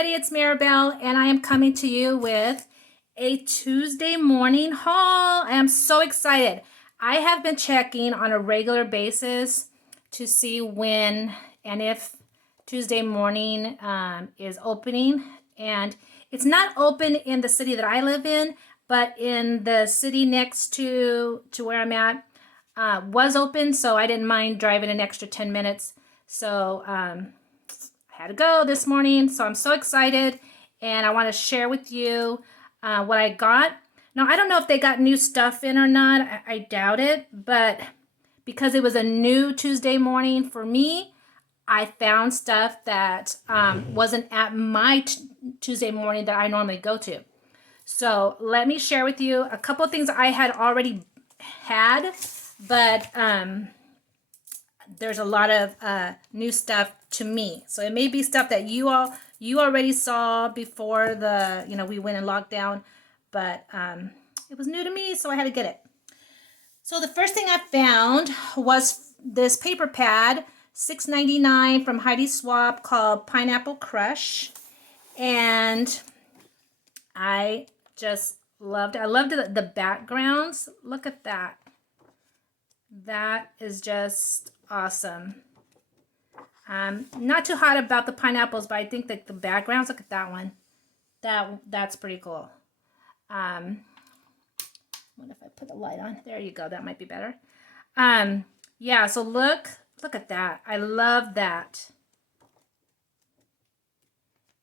everybody, it's Maribelle, and I am coming to you with a Tuesday morning haul. I am so excited. I have been checking on a regular basis to see when and if Tuesday morning is opening. And it's not open in the city that I live in, but in the city next to where I'm at was open, so I didn't mind driving an extra 10 minutes. So had to go this morning, so I'm so excited, and I want to share with you what I got. Now, I don't know if they got new stuff in or not. I doubt it, but because it was a new Tuesday morning for me, I found stuff that wasn't at my Tuesday morning that I normally go to. So let me share with you a couple of things I had already had, but there's a lot of new stuff to me. So it may be stuff that you already saw before we went in lockdown, but it was new to me, so I had to get it. So the first thing I found was this paper pad, $6.99 from Heidi Swapp, called Pineapple Crush, and I just loved it. I loved the backgrounds. Look at that. That is just awesome. Not too hot about the pineapples, but I think that the backgrounds, look at that one. That's pretty cool. What if I put the light on? There you go. That might be better. Yeah, so look at that. I love that.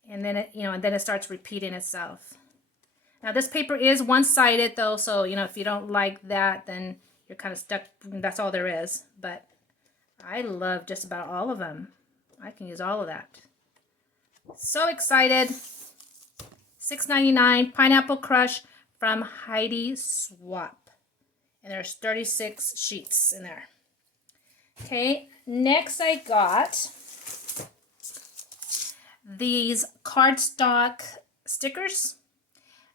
And then it starts repeating itself. Now this paper is one-sided though, so if you don't like that, then you're kind of stuck. That's all there is. But I love just about all of them. I can use all of that. So excited. $6.99 Pineapple Crush from Heidi Swapp. And there's 36 sheets in there. Okay, next I got these cardstock stickers.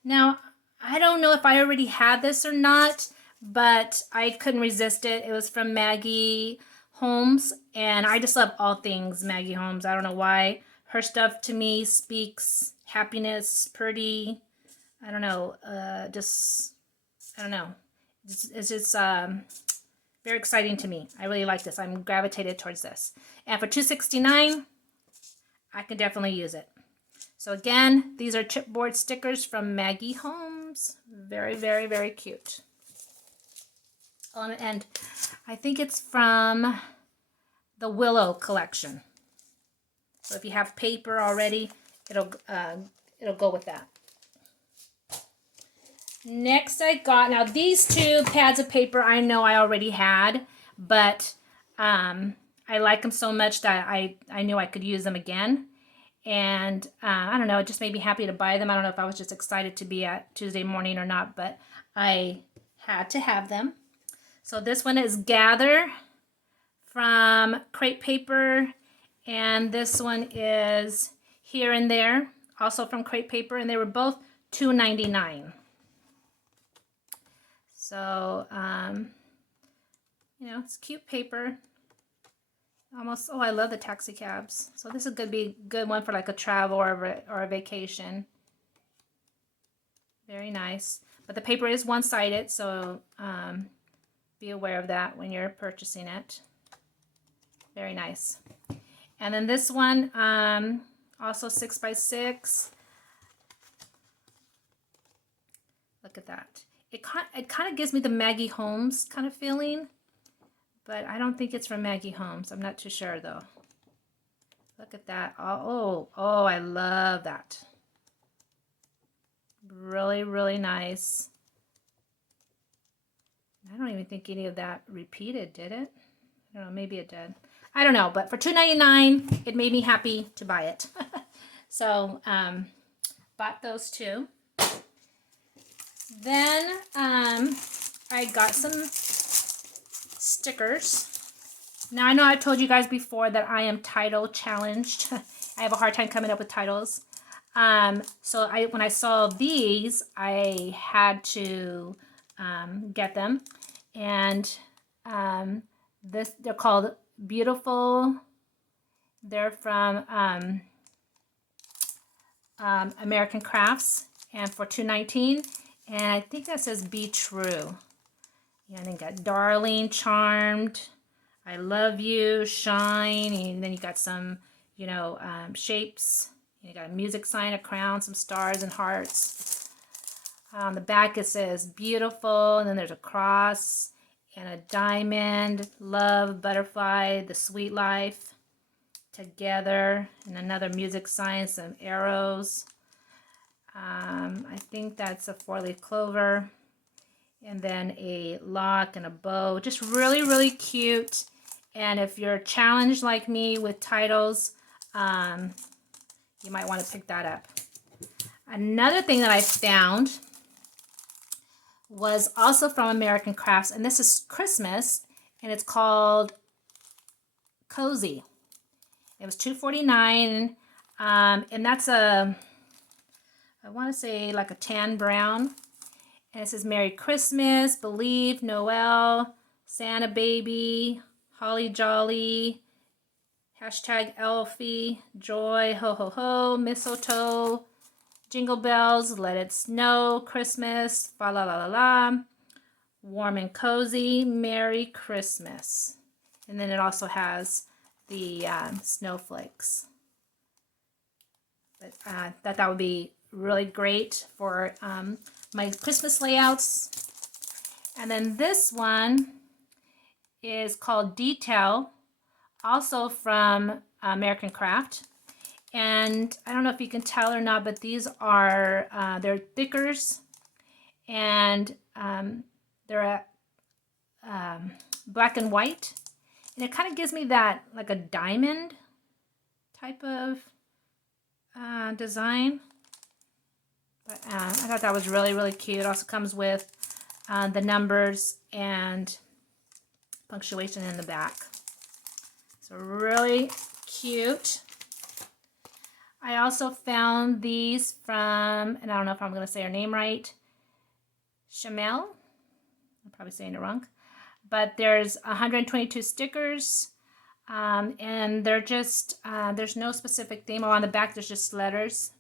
Now, I don't know if I already had this or not, but I couldn't resist it. It was from Maggie Holmes, and I just love all things Maggie Holmes. I don't know why. Her stuff to me speaks happiness, pretty, I don't know, I don't know. It's just very exciting to me. I really like this. I'm gravitated towards this. And for $2.69, I can definitely use it. So again, these are chipboard stickers from Maggie Holmes. Very, very, very cute. And I think it's from the Willow collection. So if you have paper already, it'll go with that. Next I got, now these two pads of paper I know I already had, but I like them so much that I knew I could use them again. And I don't know, it just made me happy to buy them. I don't know if I was just excited to be at Tuesday morning or not, but I had to have them. So this one is Gather from Crepe Paper, and this one is Here and There, also from Crepe Paper, and they were both $2.99. So, it's cute paper. Almost, oh, I love the taxi cabs. So this is going to be a good one for like a travel or a vacation. Very nice. But the paper is one-sided, so be aware of that when you're purchasing it. Very nice. And then this one, also 6x6. Look at that. It kind of gives me the Maggie Holmes kind of feeling, but I don't think it's from Maggie Holmes. I'm not too sure though. Look at that. Oh, I love that. Really, really nice. I don't even think any of that repeated, did it? I don't know, maybe it did. I don't know, but for $2.99, it made me happy to buy it. So, bought those two. Then, I got some stickers. Now, I know I've told you guys before that I am title challenged. I have a hard time coming up with titles. So when I saw these, I had to get them. And they're called Beautiful. They're from American Crafts, and for $2.19. And I think that says Be True. And then got Darling, Charmed, I Love You, Shine, and then you got some, shapes. You got a music sign, a crown, some stars and hearts. On the back it says Beautiful, and then there's a cross and a diamond, love, butterfly, the sweet life, together, and another music sign, some arrows. I think that's a 4-leaf clover. And then a lock and a bow. Just really, really cute. And if you're challenged like me with titles, you might want to pick that up. Another thing that I found was also from American Crafts, and this is Christmas, and it's called Cozy. It was $2.49, and that's I want to say like a tan brown. And it says Merry Christmas, Believe, Noel, Santa Baby, Holly Jolly, hashtag Elfie, Joy, Ho Ho Ho, Mistletoe, Jingle Bells, Let It Snow, Christmas, Fa La La La La, Warm and Cozy, Merry Christmas. And then it also has the snowflakes. But I thought that would be really great for my Christmas layouts. And then this one is called Detail, also from American Craft. And I don't know if you can tell or not, but these are, they're thickers, and they're black and white. And it kind of gives me that, like a diamond type of design. But I thought that was really, really cute. It also comes with the numbers and punctuation in the back. So really cute. I also found these from, and I don't know if I'm going to say her name right, Chamel. I'm probably saying it wrong. But there's 122 stickers, and they're just, there's no specific theme. On the back, there's just letters.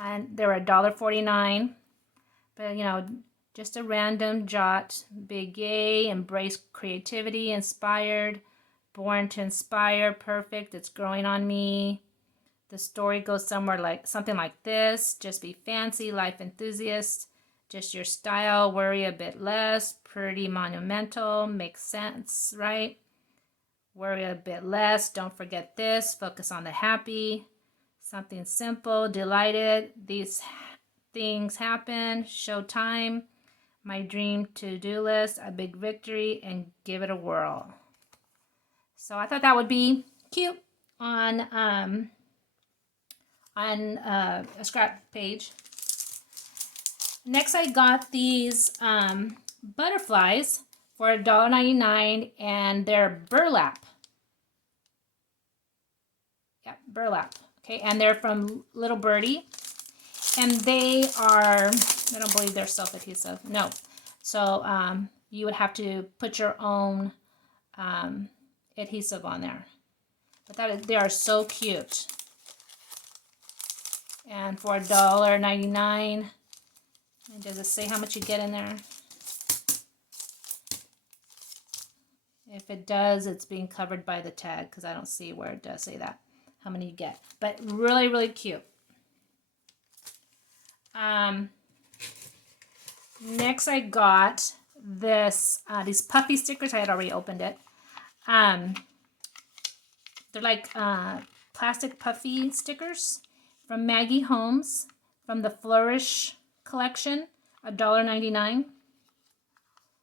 And they're $1.49. But, just a random jot. Big yay, embrace creativity, inspired, born to inspire, perfect, it's growing on me. The story goes something like this. Just be fancy, life enthusiast. Just your style, worry a bit less. Pretty monumental, makes sense, right? Worry a bit less, don't forget this. Focus on the happy. Something simple, delighted. These things happen. Showtime. My dream to-do list, a big victory, and give it a whirl. So I thought that would be cute on a scrap page. Next, I got these butterflies for $1.99, and they're burlap. Yeah, burlap. Okay, and they're from Little Birdie, and they are, I don't believe they're self-adhesive. No. So you would have to put your own adhesive on there. But they are so cute. And for $1.99, and does it say how much you get in there? If it does, it's being covered by the tag, because I don't see where it does say that, how many you get. But really, really cute. Next I got these puffy stickers. I had already opened it. They're like plastic puffy stickers from Maggie Holmes from the Flourish collection, $1.99.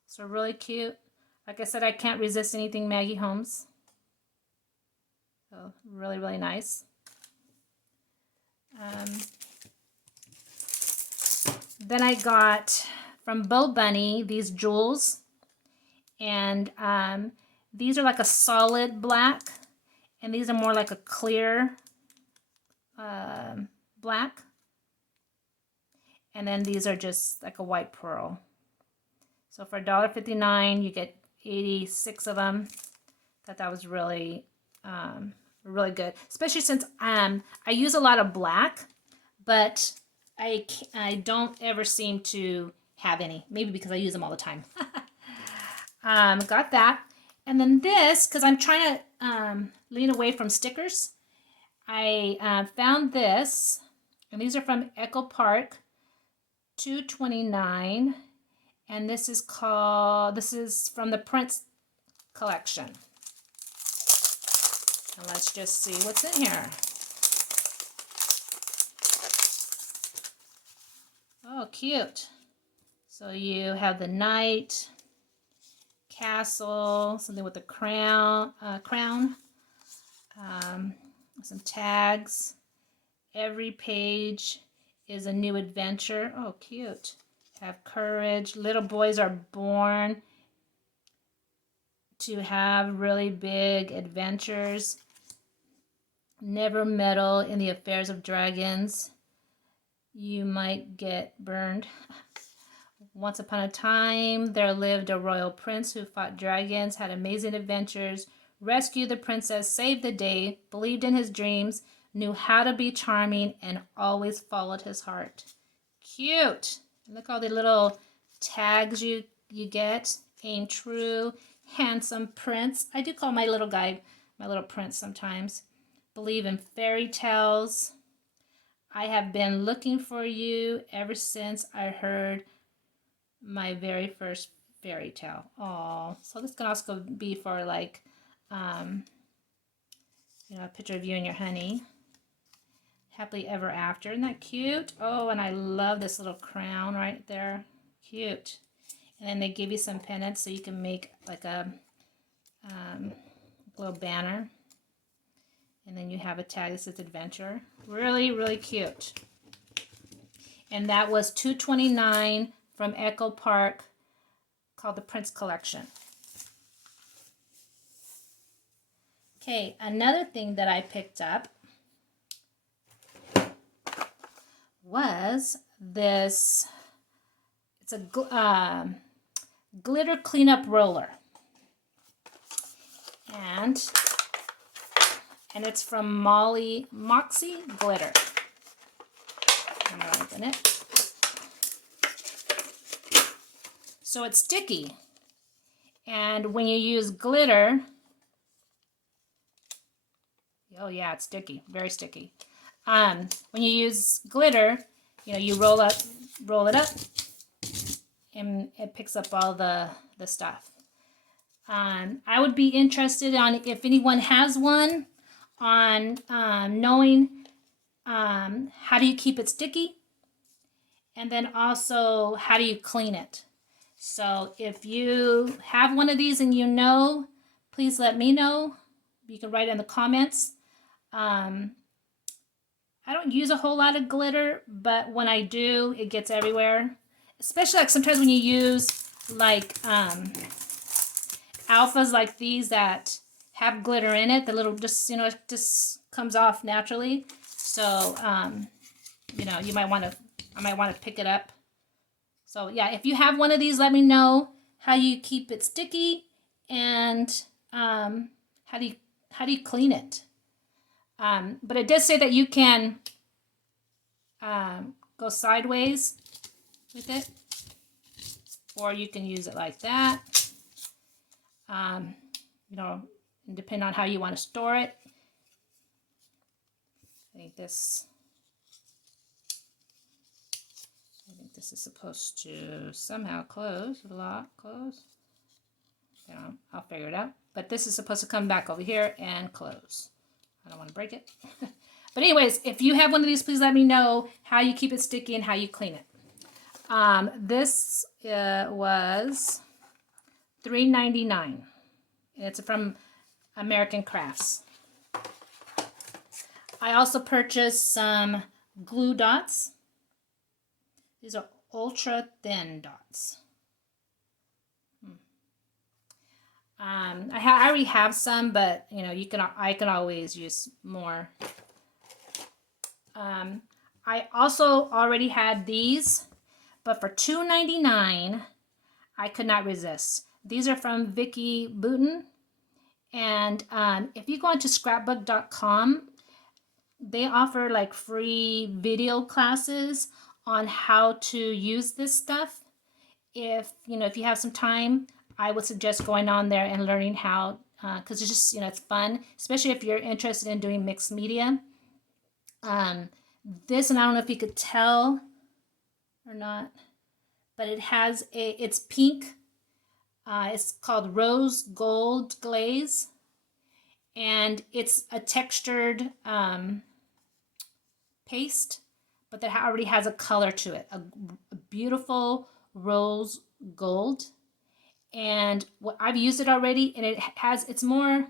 So really cute. Like I said, I can't resist anything Maggie Holmes. So really, really nice. Then I got from Bo Bunny these jewels, and these are like a solid black, and these are more like a clear black, and then these are just like a white pearl. So for $1.59 you get 86 of them. Thought that was really really good, especially since I use a lot of black, but I don't ever seem to have any. Maybe because I use them all the time. Got that. And then this, because I'm trying to lean away from stickers, I found this, and these are from Echo Park, $2.29, and this is from the Prince collection. And let's just see what's in here. Oh, cute. So you have the knight, castle, something with a crown, some tags. Every page is a new adventure. Oh, cute. Have courage. Little boys are born to have really big adventures. Never meddle in the affairs of dragons. You might get burned. Once upon a time, there lived a royal prince who fought dragons, had amazing adventures, rescued the princess, saved the day, believed in his dreams, knew how to be charming, and always followed his heart. Cute. Look all the little tags you get. Aim true. Handsome prince. I do call my little guy my little prince sometimes. Believe in fairy tales. I have been looking for you ever since I heard my very first fairy tale. Oh, so this can also be for like, a picture of you and your honey. Happily ever after. Isn't that cute? Oh, and I love this little crown right there. Cute. And then they give you some pennants so you can make like a little banner. And then you have a tag that says adventure. Really, really cute. And that was $2.29 from Echo Park, called the Prince Collection. Okay, another thing that I picked up was this. It's a glitter cleanup roller. And it's from Moxie Glitter. I'm going to open it. So it's sticky. And when you use glitter, oh yeah, it's sticky, very sticky. When you use glitter, you roll it up, and it picks up all the stuff. I would be interested on if anyone has one on knowing how do you keep it sticky, and then also how do you clean it. So if you have one of these and please let me know. You can write in the comments. I don't use a whole lot of glitter, but when I do, it gets everywhere. Especially like sometimes when you use like alphas like these that have glitter in it, the little it just comes off naturally. So I might want to pick it up. So yeah, if you have one of these, let me know how you keep it sticky and how do you clean it. But it does say that you can go sideways with it, or you can use it like that. Depending on how you want to store it. I think this is supposed to somehow close. I'll figure it out. But this is supposed to come back over here and close. I don't want to break it. But anyways, if you have one of these, please let me know how you keep it sticky and how you clean it. This was $3.99. It's from American Crafts. I also purchased some glue dots. These are ultra thin dots. I already have some, but I can always use more. I also already had these, but for $2.99, I could not resist. These are from Vicky Bouton, And if you go onto scrapbook.com, they offer like free video classes on how to use this stuff. If if you have some time, I would suggest going on there and learning how, because it's just it's fun, especially if you're interested in doing mixed media. This, and I don't know if you could tell or not, but it's pink. It's called Rose Gold Glaze, and it's a textured paste, but that already has a color to it, a beautiful rose gold. And what I've used it already, and it's more,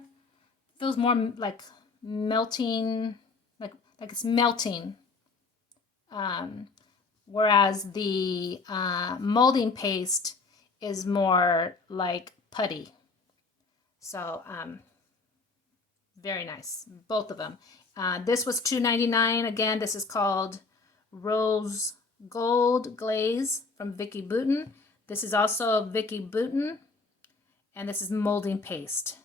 feels more like melting, like it's melting. Whereas the molding paste is more like putty. So very nice, both of them. This was $2.99. Again, this is called Rose Gold Glaze from Vicky Bouton. This is also Vicky Bouton, and this is molding paste.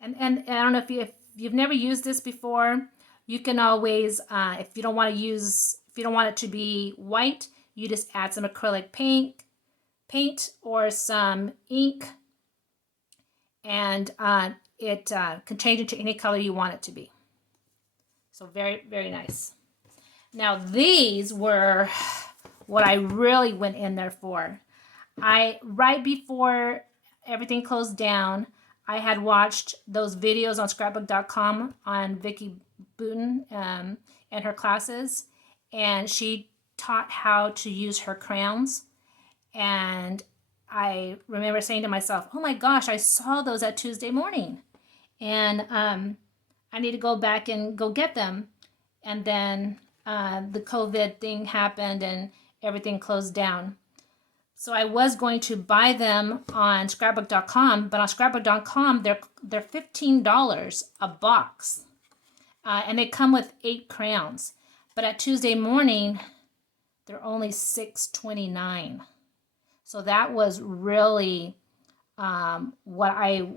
And I don't know if you've never used this before, you can always, if you don't want it to be white, you just add some acrylic paint or some ink, and it can change it to any color you want it to be. So very, very nice. Now these were what I really went in there for. Right before everything closed down, I had watched those videos on scrapbook.com on Vicky Bouton and her classes, and she taught how to use her crayons. And I remember saying to myself, oh my gosh, I saw those at Tuesday morning, and I need to go back and go get them. And then the COVID thing happened and everything closed down. So I was going to buy them on scrapbook.com, but on scrapbook.com, they're $15 a box. And they come with 8 crayons. But at Tuesday morning, they're only $6.29. So that was really what I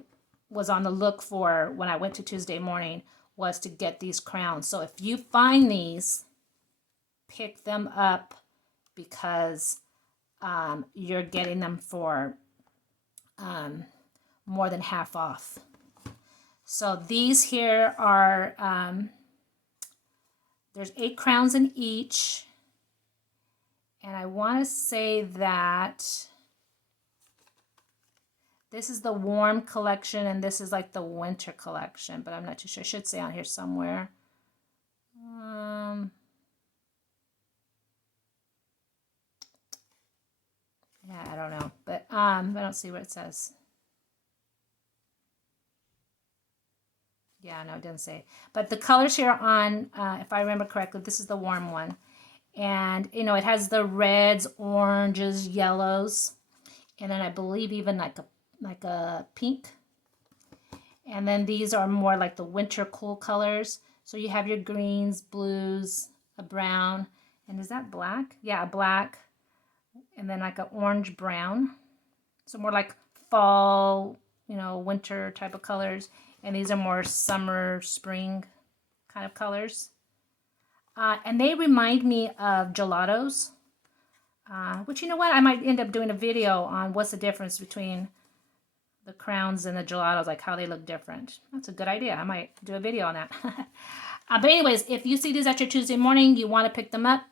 was on the look for when I went to Tuesday morning, was to get these crayons. So if you find these, pick them up, because you're getting them for more than half off. So these here are, there's 8 crowns in each. And I want to say that this is the warm collection and this is like the winter collection, but I'm not too sure. I should say on here somewhere. Yeah, I don't know, but I don't see what it says. Yeah, no, it doesn't say. But the colors here on, if I remember correctly, this is the warm one. And, it has the reds, oranges, yellows, and then I believe even like a pink. And then these are more like the winter cool colors. So you have your greens, blues, a brown, and is that black? Yeah, black. And then like an orange brown. So more like fall, winter type of colors. And these are more summer, spring kind of colors. And they remind me of gelatos. Which, you know what? I might end up doing a video on what's the difference between the crowns and the gelatos, like how they look different. That's a good idea. I might do a video on that. But anyways, if you see these at your Tuesday morning, you want to pick them up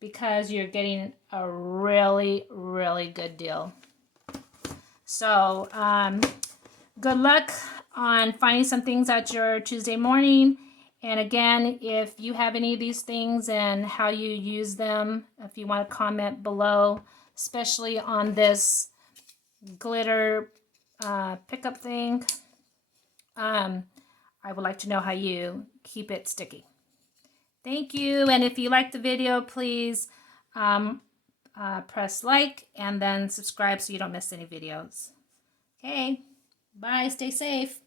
because you're getting a really, really good deal. So good luck on finding some things at your Tuesday morning. And again, if you have any of these things and how you use them, if you want to comment below, especially on this glitter pickup thing, I would like to know how you keep it sticky. Thank you. And if you like the video, please press like and then subscribe so you don't miss any videos. Okay, bye. Stay safe.